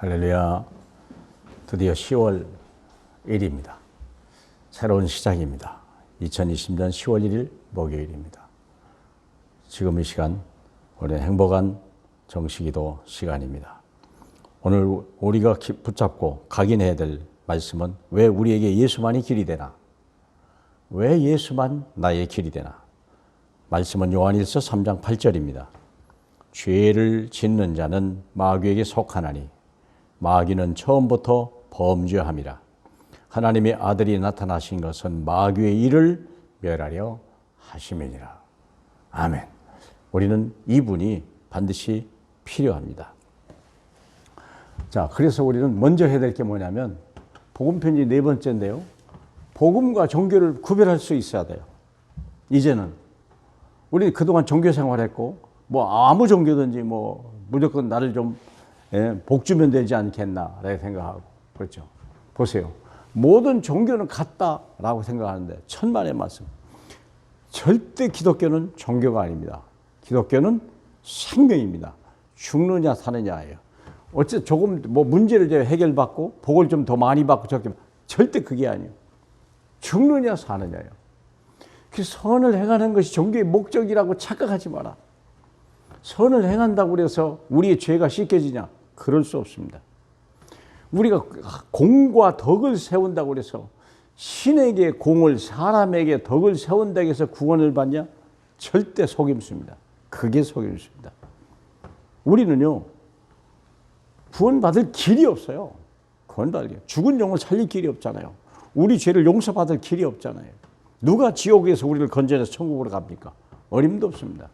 할렐루야. 드디어 10월 1일입니다. 새로운 시작입니다. 2020년 10월 1일 목요일입니다. 지금 이 시간 우리는 행복한 정식기도 시간입니다. 오늘 우리가 붙잡고 각인해야 될 말씀은 왜 우리에게 예수만이 길이 되나? 왜 예수만 나의 길이 되나? 말씀은 요한일서 3장 8절입니다. 죄를 짓는 자는 마귀에게 속하나니 마귀는 처음부터 범죄함이라. 하나님의 아들이 나타나신 것은 마귀의 일을 멸하려 하심이니라. 아멘. 우리는 이분이 반드시 필요합니다. 자, 그래서 우리는 먼저 해야 될 게 뭐냐면 복음편지 네 번째인데요. 복음과 종교를 구별할 수 있어야 돼요. 이제는 우리 그동안 종교 생활했고 뭐 아무 종교든지 뭐 무조건 나를 좀 복 주면 되지 않겠나 라고 생각하고 그렇죠. 보세요. 모든 종교는 같다라고 생각하는데 천만의 말씀. 절대 기독교는 종교가 아닙니다. 기독교는 생명입니다. 죽느냐 사느냐예요. 어째 조금 뭐 문제를 해결받고 복을 좀 더 많이 받고 적게 절대 그게 아니에요. 죽느냐 사느냐예요. 그 선을 행하는 것이 종교의 목적이라고 착각하지 마라. 선을 행한다고 해서 우리의 죄가 씻겨지냐? 그럴 수 없습니다. 우리가 공과 덕을 세운다고 해서 신에게 공을 사람에게 덕을 세운다고 해서 구원을 받냐? 절대 속임수입니다. 그게 속임수입니다. 우리는요 구원받을 길이 없어요. 구원받을 죽은 영을 살릴 길이 없잖아요. 우리 죄를 용서받을 길이 없잖아요. 누가 지옥에서 우리를 건져내서 천국으로 갑니까? 어림도 없습니다.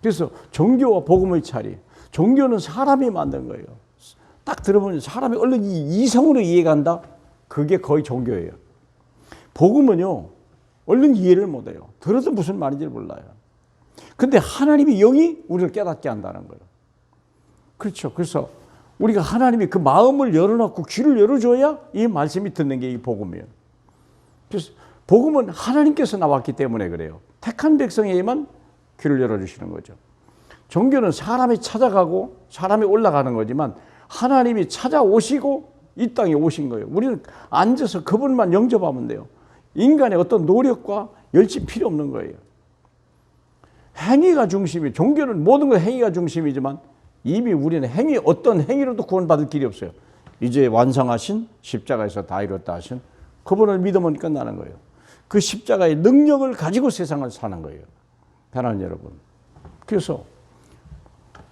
그래서 종교와 복음의 차이. 종교는 사람이 만든 거예요. 딱 들어보면 사람이 얼른 이성으로 이해간다? 그게 거의 종교예요. 복음은요, 얼른 이해를 못해요. 들어도 무슨 말인지 몰라요. 근데 하나님이 영이 우리를 깨닫게 한다는 거예요. 그렇죠. 그래서 우리가 하나님이 그 마음을 열어놓고 귀를 열어줘야 이 말씀이 듣는 게 이 복음이에요. 그래서 복음은 하나님께서 나왔기 때문에 그래요. 택한 백성에게만 귀를 열어주시는 거죠. 종교는 사람이 찾아가고 사람이 올라가는 거지만 하나님이 찾아오시고 이 땅에 오신 거예요. 우리는 앉아서 그분만 영접하면 돼요. 인간의 어떤 노력과 열심이 필요 없는 거예요. 행위가 중심이, 종교는 모든 건 행위가 중심이지만 이미 우리는 어떤 행위로도 구원받을 길이 없어요. 이제 완성하신 십자가에서 다 이뤘다 하신 그분을 믿으면 끝나는 거예요. 그 십자가의 능력을 가지고 세상을 사는 거예요. 하나님 여러분. 그래서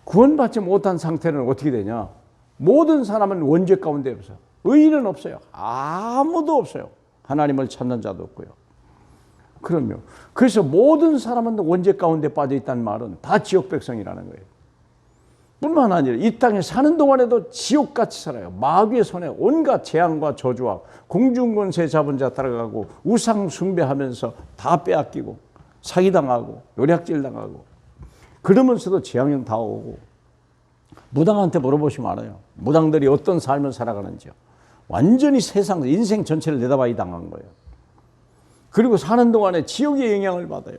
구원받지 못한 상태는 어떻게 되냐? 모든 사람은 원죄 가운데 없어요. 의인은 없어요. 아무도 없어요. 하나님을 찾는 자도 없고요. 그럼요. 그래서 모든 사람은 원죄 가운데 빠져 있다는 말은 다 지옥 백성이라는 거예요. 뿐만 아니라 이 땅에 사는 동안에도 지옥같이 살아요. 마귀의 손에 온갖 재앙과 저주와 공중권세 잡은 자 따라가고 우상 숭배하면서 다 빼앗기고 사기당하고 요략질당하고 그러면서도 재앙은 다 오고 무당한테 물어보시면 알아요. 무당들이 어떤 삶을 살아가는지요. 완전히 세상 인생 전체를 내다봐야 당한 거예요. 그리고 사는 동안에 지옥의 영향을 받아요.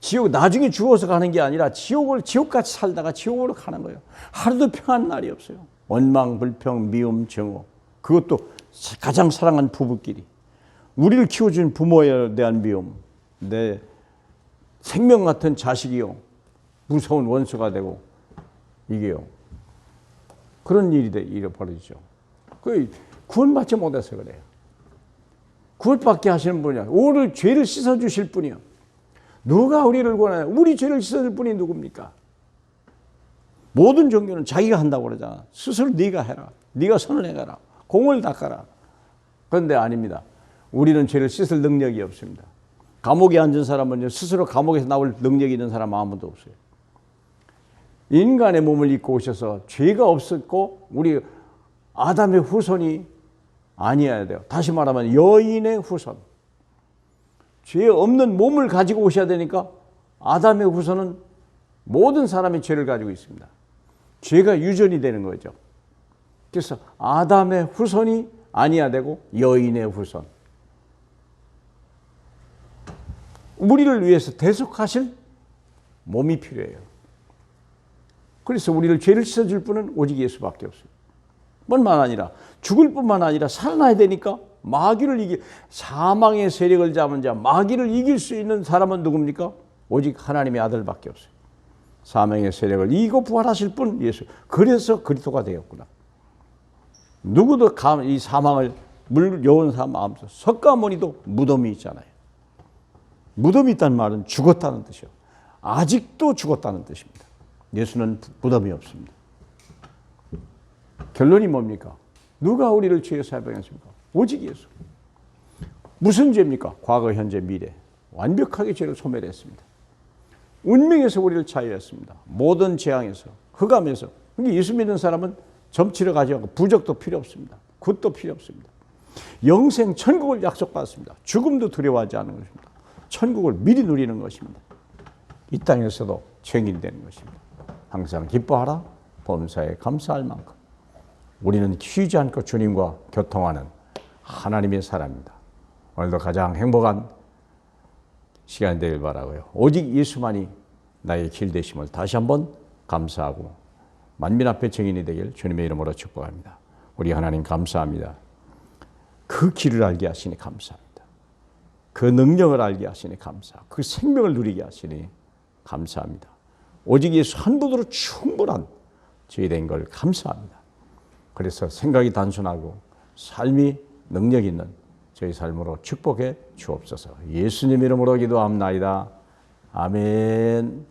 지옥 나중에 죽어서 가는 게 아니라 지옥같이 살다가 지옥으로 가는 거예요. 하루도 평안 날이 없어요. 원망, 불평, 미움, 정오. 그것도 가장 사랑하는 부부끼리. 우리를 키워준 부모에 대한 미움. 내 생명 같은 자식이요. 무서운 원수가 되고 이게요. 그런 일이 벌어지죠. 그 구원받지 못해서 그래요. 구원받게 하시는 분이야. 오늘 죄를 씻어주실 분이요. 누가 우리를 구원하냐? 우리 죄를 씻어줄 분이 누굽니까? 모든 종교는 자기가 한다고 그러잖아. 스스로 네가 해라. 네가 선을 행하라. 공을 닦아라. 그런데 아닙니다. 우리는 죄를 씻을 능력이 없습니다. 감옥에 앉은 사람은 스스로 감옥에서 나올 능력이 있는 사람 아무도 없어요. 인간의 몸을 입고 오셔서 죄가 없었고 우리 아담의 후손이 아니어야 돼요. 다시 말하면 여인의 후손. 죄 없는 몸을 가지고 오셔야 되니까 아담의 후손은 모든 사람이 죄를 가지고 있습니다. 죄가 유전이 되는 거죠. 그래서 아담의 후손이 아니어야 되고 여인의 후손. 우리를 위해서 대속하실 몸이 필요해요. 그래서 우리를 죄를 씻어줄 분은 오직 예수밖에 없어요. 뿐만 아니라 죽을 뿐만 아니라 살아나야 되니까 사망의 세력을 잡은 자, 마귀를 이길 수 있는 사람은 누굽니까? 오직 하나님의 아들밖에 없어요. 사망의 세력을 이기고 부활하실 분 예수. 그래서 그리스도가 되었구나. 누구도 이 사망을 여온 사람 마음속. 석가모니도 무덤이 있잖아요. 무덤이 있다는 말은 죽었다는 뜻이요. 아직도 죽었다는 뜻입니다. 예수는 무덤이 없습니다. 결론이 뭡니까? 누가 우리를 죄에서 해방했습니까? 오직 예수. 무슨 죄입니까? 과거, 현재, 미래. 완벽하게 죄를 소멸했습니다. 운명에서 우리를 자유했습니다. 모든 재앙에서, 흑암에서. 그러니까 예수 믿는 사람은 점치러 가지 않고 부적도 필요 없습니다. 굿도 필요 없습니다. 영생 천국을 약속받았습니다. 죽음도 두려워하지 않는 것입니다. 천국을 미리 누리는 것입니다. 이 땅에서도 증인되는 것입니다. 항상 기뻐하라. 범사에 감사할 만큼. 우리는 쉬지 않고 주님과 교통하는 하나님의 사람입니다. 오늘도 가장 행복한 시간이 되길 바라고요. 오직 예수만이 나의 길 되심을 다시 한번 감사하고 만민 앞에 증인이 되길 주님의 이름으로 축복합니다. 우리 하나님 감사합니다. 그 길을 알게 하시니 감사합니다. 그 능력을 알게 하시니 감사하고 그 생명을 누리게 하시니 감사합니다. 오직 예수 한 분으로 충분한 죄 된 걸 감사합니다. 그래서 생각이 단순하고 삶이 능력 있는 저희 삶으로 축복해 주옵소서. 예수님 이름으로 기도합나이다. 아멘.